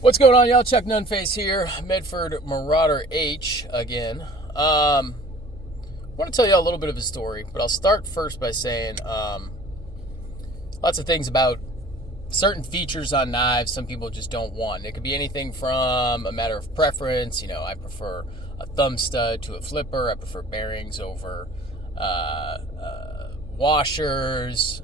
What's going on, y'all? Chuck Nunface here, Medford Marauder H again. I want to tell y'all a little bit of a story, but I'll start first by saying lots of things about certain features on knives some people just don't want. It could be anything from a matter of preference. I prefer a thumb stud to a flipper. I prefer bearings over washers.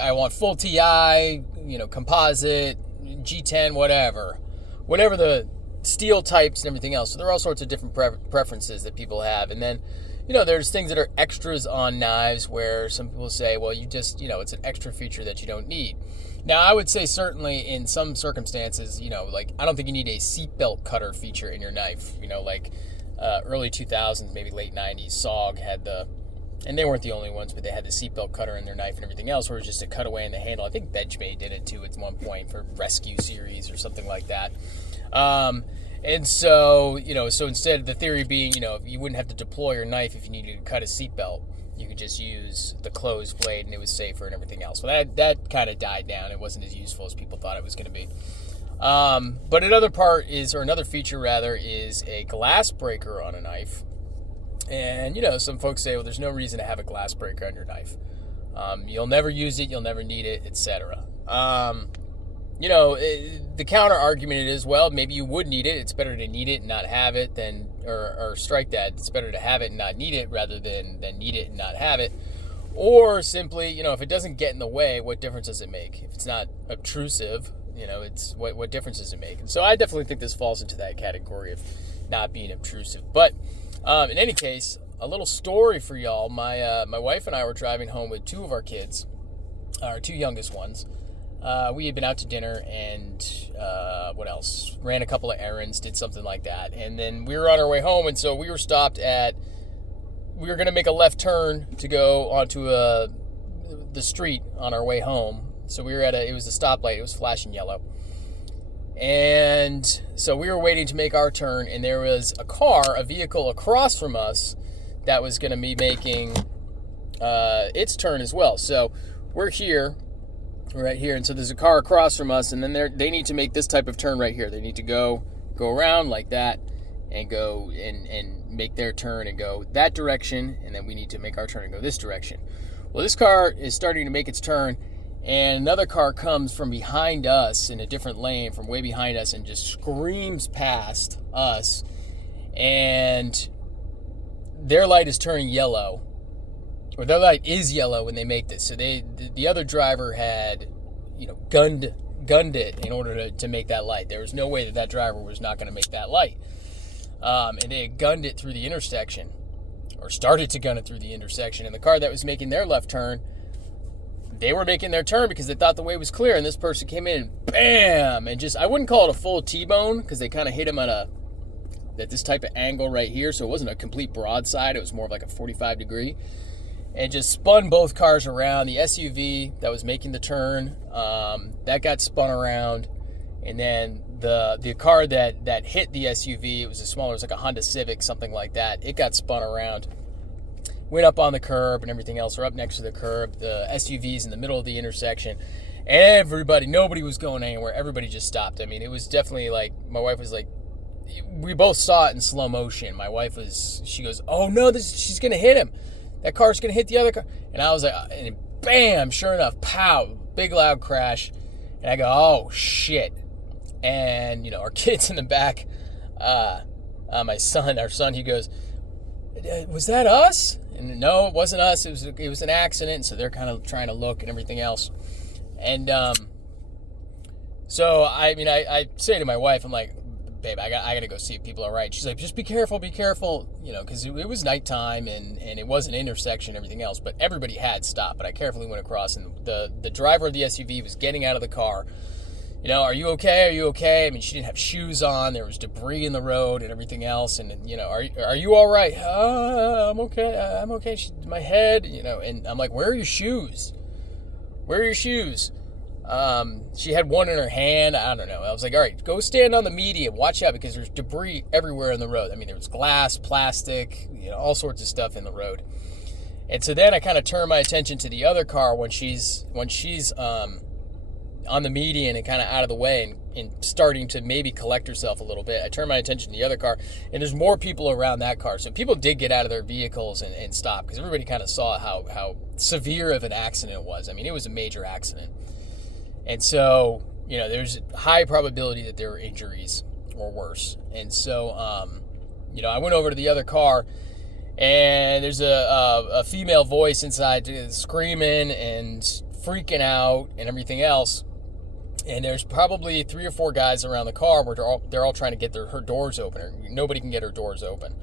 I want full TI, composite, G10, whatever the steel types and everything else. So there are all sorts of different preferences that people have. And then, there's things that are extras on knives where some people say, well, you just, it's an extra feature that you don't need. Now, I would say certainly in some circumstances, I don't think you need a seatbelt cutter feature in your knife. Early 2000s, maybe late 90s, SOG had and they weren't the only ones, but they had the seatbelt cutter in their knife and everything else, where it was just a cutaway in the handle. I think Benchmade did it too at one point for Rescue Series or something like that. And so, so instead, the theory being, you wouldn't have to deploy your knife if you needed to cut a seatbelt. You could just use the closed blade and it was safer and everything else. Well, that kind of died down. It wasn't as useful as people thought it was going to be. But another feature rather, is a glass breaker on a knife. And, some folks say, well, there's no reason to have a glass breaker on your knife. You'll never use it, you'll never need it, etc. The counter argument is, well, maybe you would need it. It's better to need it and not have it than, or strike that. It's better to have it and not need it rather than need it and not have it. Or simply, if it doesn't get in the way, what difference does it make? If it's not obtrusive, it's what difference does it make? And so I definitely think this falls into that category of not being obtrusive. But in any case, a little story for y'all. My wife and I were driving home with two of our kids, our two youngest ones. We had been out to dinner and what else? Ran a couple of errands, did something like that. And then we were on our way home, and so we were stopped we were going to make a left turn to go onto the street on our way home. So we were it was a stoplight. It was flashing yellow. And so we were waiting to make our turn, and there was a vehicle across from us that was going to be making its turn as well. So we're right here, and so there's a car across from us, and then they need to make this type of turn right here. They need to go around like that and go and make their turn and go that direction, and then we need to make our turn and go this direction. Well, this car is starting to make its turn, and another car comes from behind us in a different lane from way behind us and just screams past us, and their light is turning yellow, or their light is yellow when they make this. So the other driver had, gunned it in order to make that light. There was no way that driver was not going to make that light. And they had gunned it through the intersection, or started to gun it through the intersection. And the car that was making their left turn, they were making their turn because they thought the way was clear, and this person came in and bam, and I wouldn't call it a full T-bone because they kind of hit him at this type of angle right here, so it wasn't a complete broadside, it was more of like a 45 degree, and just spun both cars around. The SUV that was making the turn, that got spun around, and then the car that hit the SUV, it was it was like a Honda Civic, something like that, it got spun around, went up on the curb and everything else, or up next to the curb. The SUV's in the middle of the intersection. Nobody was going anywhere. Everybody just stopped. I mean, it was definitely like, my wife was like, we both saw it in slow motion. My wife she goes, oh no, she's going to hit him. That car's going to hit the other car. And I was like, and bam, sure enough, pow, big loud crash. And I go, oh shit. And, our kids in the back, our son, he goes, was that us? And no, it wasn't us. It was an accident. And so they're kind of trying to look and everything else. And so I say to my wife, I'm like, babe, I got to go see if people are right. She's like, just be careful, because it was nighttime and it was an intersection and everything else. But everybody had stopped. But I carefully went across, and the driver of the SUV was getting out of the car. Are you okay? Are you okay? I mean, she didn't have shoes on. There was debris in the road and everything else. And, are you all right? I'm okay. I'm okay. My head, and I'm like, where are your shoes? Where are your shoes? She had one in her hand. I don't know. I was like, all right, go stand on the median. Watch out, because there's debris everywhere in the road. I mean, there was glass, plastic, all sorts of stuff in the road. And so then I kind of turned my attention to the other car when she's on the median and kind of out of the way and starting to maybe collect herself a little bit. I turned my attention to the other car, and there's more people around that car. So people did get out of their vehicles and stop, because everybody kind of saw how severe of an accident it was. I mean, it was a major accident. And so, there's a high probability that there were injuries or worse. And so, I went over to the other car, and there's a female voice inside screaming and freaking out and everything else. And there's probably 3 or 4 guys around the car where they're all trying to get her doors open. Nobody can get her doors open.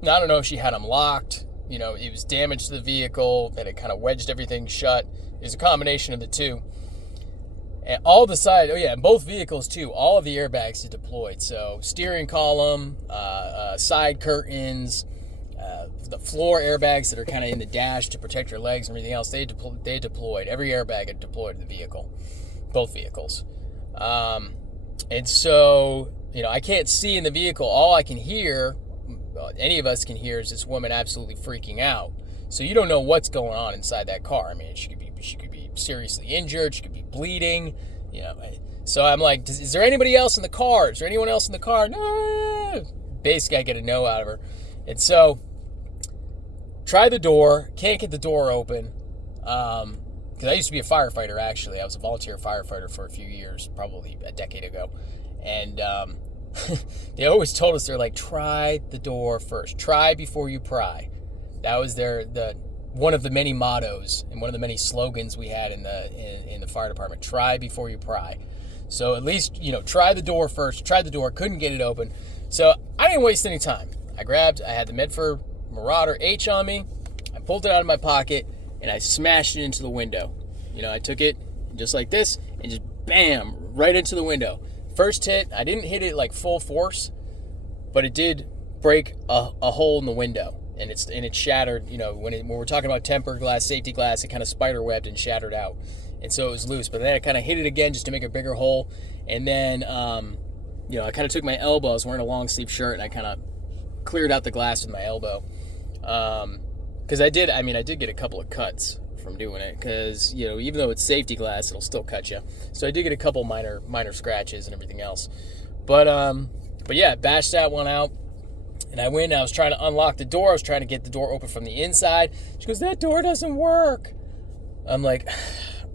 Now, I don't know if she had them locked. It was damage to the vehicle, and it kind of wedged everything shut. It was a combination of the two. And all the side, and both vehicles too, all of the airbags are deployed. So steering column, side curtains, the floor airbags that are kind of in the dash to protect your legs and everything else, they deployed. Every airbag had deployed in the vehicle, both vehicles. And so, I can't see in the vehicle. All I can hear, any of us can hear, is this woman absolutely freaking out. So you don't know what's going on inside that car. I mean, she could be seriously injured. She could be bleeding. So I'm like, is there anybody else in the car? Is there anyone else in the car? No. Basically, I get a no out of her. And so, try the door. Can't get the door open. Because I used to be a firefighter, actually. I was a volunteer firefighter for a few years, probably a decade ago. And they always told us, they're like, try the door first. Try before you pry. That was one of the many mottos and one of the many slogans we had in the fire department. Try before you pry. So at least, try the door first. Tried the door, couldn't get it open. So I didn't waste any time. I had the Medford Marauder H on me. I pulled it out of my pocket and I smashed it into the window. I took it just like this and just bam, right into the window. First hit, I didn't hit it like full force, but it did break a hole in the window. And it shattered, when we're talking about tempered glass, safety glass, it kind of spider webbed and shattered out. And so it was loose. But then I kind of hit it again just to make a bigger hole. And then, I kind of took my elbow. I was wearing a long sleeve shirt, and I kind of cleared out the glass with my elbow. Because I did get a couple of cuts from doing it. Because, even though it's safety glass, it'll still cut you. So I did get a couple minor scratches and everything else. But yeah, bashed that one out. And I went, I was trying to unlock the door. I was trying to get the door open from the inside. She goes, that door doesn't work. I'm like,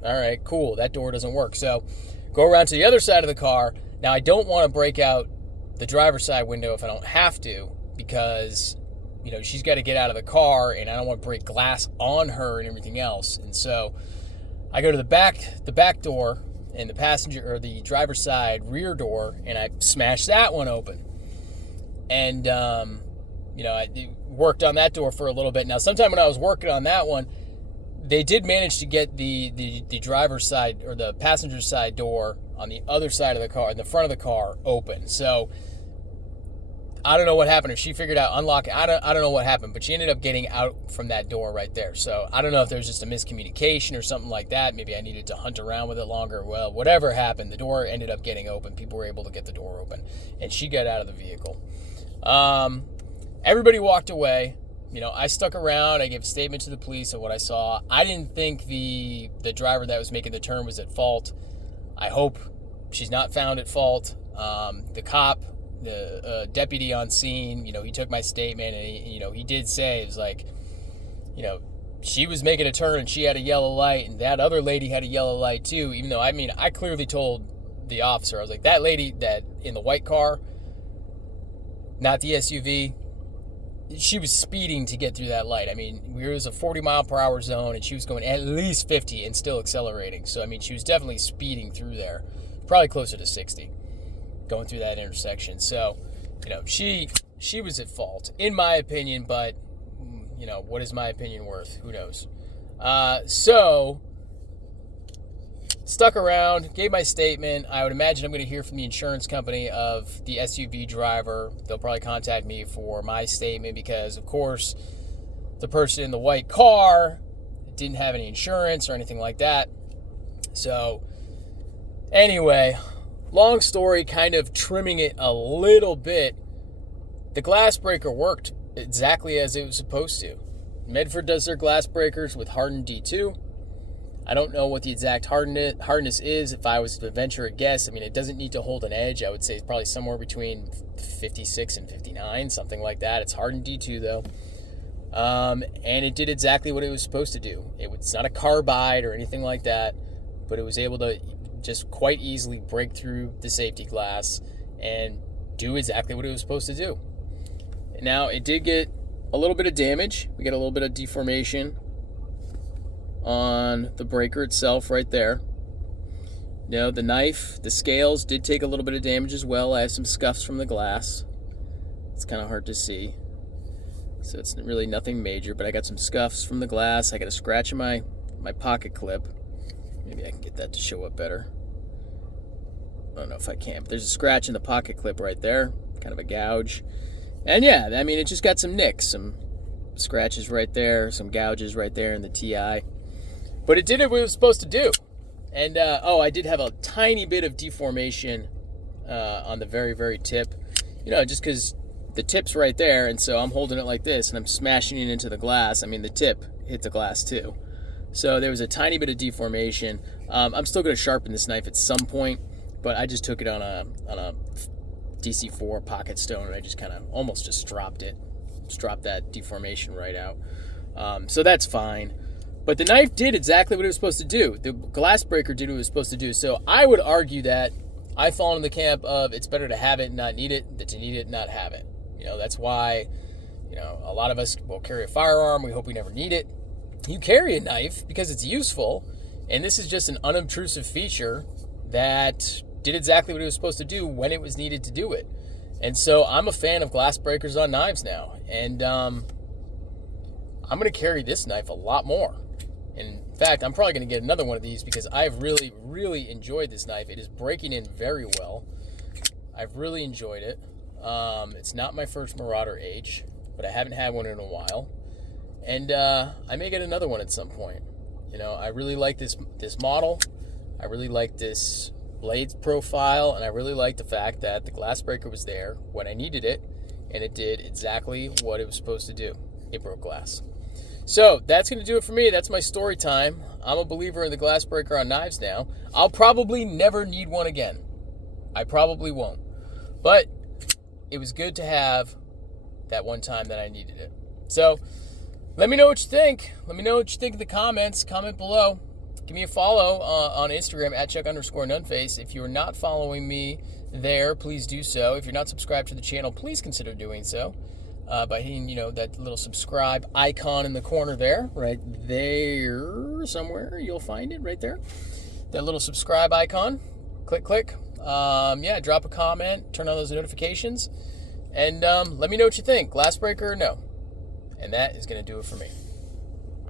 all right, cool. That door doesn't work. So go around to the other side of the car. Now, I don't want to break out the driver's side window if I don't have to, because, she's got to get out of the car, and I don't want to break glass on her and everything else. And so I go to the back door and the passenger or the driver's side rear door, and I smash that one open. And, I worked on that door for a little bit. Now, sometime when I was working on that one, they did manage to get the driver's side or the passenger side door on the other side of the car, in the front of the car, open. So I don't know what happened. If she figured out unlocking, I don't know what happened, but she ended up getting out from that door right there. So I don't know if there's just a miscommunication or something like that. Maybe I needed to hunt around with it longer. Well, whatever happened, the door ended up getting open. People were able to get the door open, and she got out of the vehicle. Everybody walked away. I stuck around. I gave a statement to the police of what I saw. I didn't think the driver that was making the turn was at fault. I hope she's not found at fault. The cop, the deputy on scene, he took my statement, and he did say, it was like, she was making a turn and she had a yellow light, and that other lady had a yellow light too, even though, I clearly told the officer, I was like, that lady that in the white car, not the SUV, she was speeding to get through that light. It was a 40 mile per hour zone, and she was going at least 50 and still accelerating. So, she was definitely speeding through there, probably closer to 60, going through that intersection. So, she was at fault, in my opinion, but, what is my opinion worth? Who knows? So, stuck around, gave my statement. I would imagine I'm going to hear from the insurance company of the SUV driver. They'll probably contact me for my statement because, of course, the person in the white car didn't have any insurance or anything like that. So, anyway, long story, kind of trimming it a little bit. The glass breaker worked exactly as it was supposed to. Medford does their glass breakers with hardened D2. I don't know what the exact hardness is. If I was to venture a guess, I mean, it doesn't need to hold an edge. I would say it's probably somewhere between 56 and 59, something like that. It's hardened D2 though. And it did exactly what it was supposed to do. It's not a carbide or anything like that, but it was able to just quite easily break through the safety glass and do exactly what it was supposed to do. Now, it did get a little bit of damage. We got a little bit of deformation on the breaker itself right there. The knife, the scales did take a little bit of damage as well. I have some scuffs from the glass. It's kind of hard to see. So it's really nothing major, but I got some scuffs from the glass. I got a scratch in my pocket clip. Maybe I can get that to show up better. I don't know if I can, but there's a scratch in the pocket clip right there, kind of a gouge. And yeah, I mean, it just got some nicks, some scratches right there, some gouges right there in the TI. But it did what it was supposed to do. And, I did have a tiny bit of deformation on the very, very tip. Just because the tip's right there, and so I'm holding it like this, and I'm smashing it into the glass. I mean, the tip hit the glass too. So there was a tiny bit of deformation. I'm still going to sharpen this knife at some point, but I just took it on a DC4 pocket stone, and I just kind of almost just dropped it. Just dropped that deformation right out. So that's fine. But the knife did exactly what it was supposed to do. The glass breaker did what it was supposed to do. So I would argue that I fall in the camp of it's better to have it and not need it than to need it and not have it. That's why, a lot of us will carry a firearm. We hope we never need it. You carry a knife because it's useful. And this is just an unobtrusive feature that did exactly what it was supposed to do when it was needed to do it. And so I'm a fan of glass breakers on knives now. And I'm going to carry this knife a lot more. In fact, I'm probably going to get another one of these because I've really, really enjoyed this knife. It is breaking in very well. I've really enjoyed it. It's not my first Marauder H, but I haven't had one in a while. And I may get another one at some point. I really like this model. I really like this blade profile, and I really like the fact that the glass breaker was there when I needed it, and it did exactly what it was supposed to do. It broke glass. So that's going to do it for me. That's my story time. I'm a believer in the glass breaker on knives now. I'll probably never need one again. I probably won't. But it was good to have that one time that I needed it. So let me know what you think. Let me know what you think in the comments. Comment below. Give me a follow on Instagram at Chuck_Nunface. If you're not following me there, please do so. If you're not subscribed to the channel, please consider doing so. By hitting, that little subscribe icon in the corner there, right there somewhere, you'll find it right there. That little subscribe icon, click. Drop a comment, turn on those notifications, and let me know what you think, glass breaker or no. And that is going to do it for me.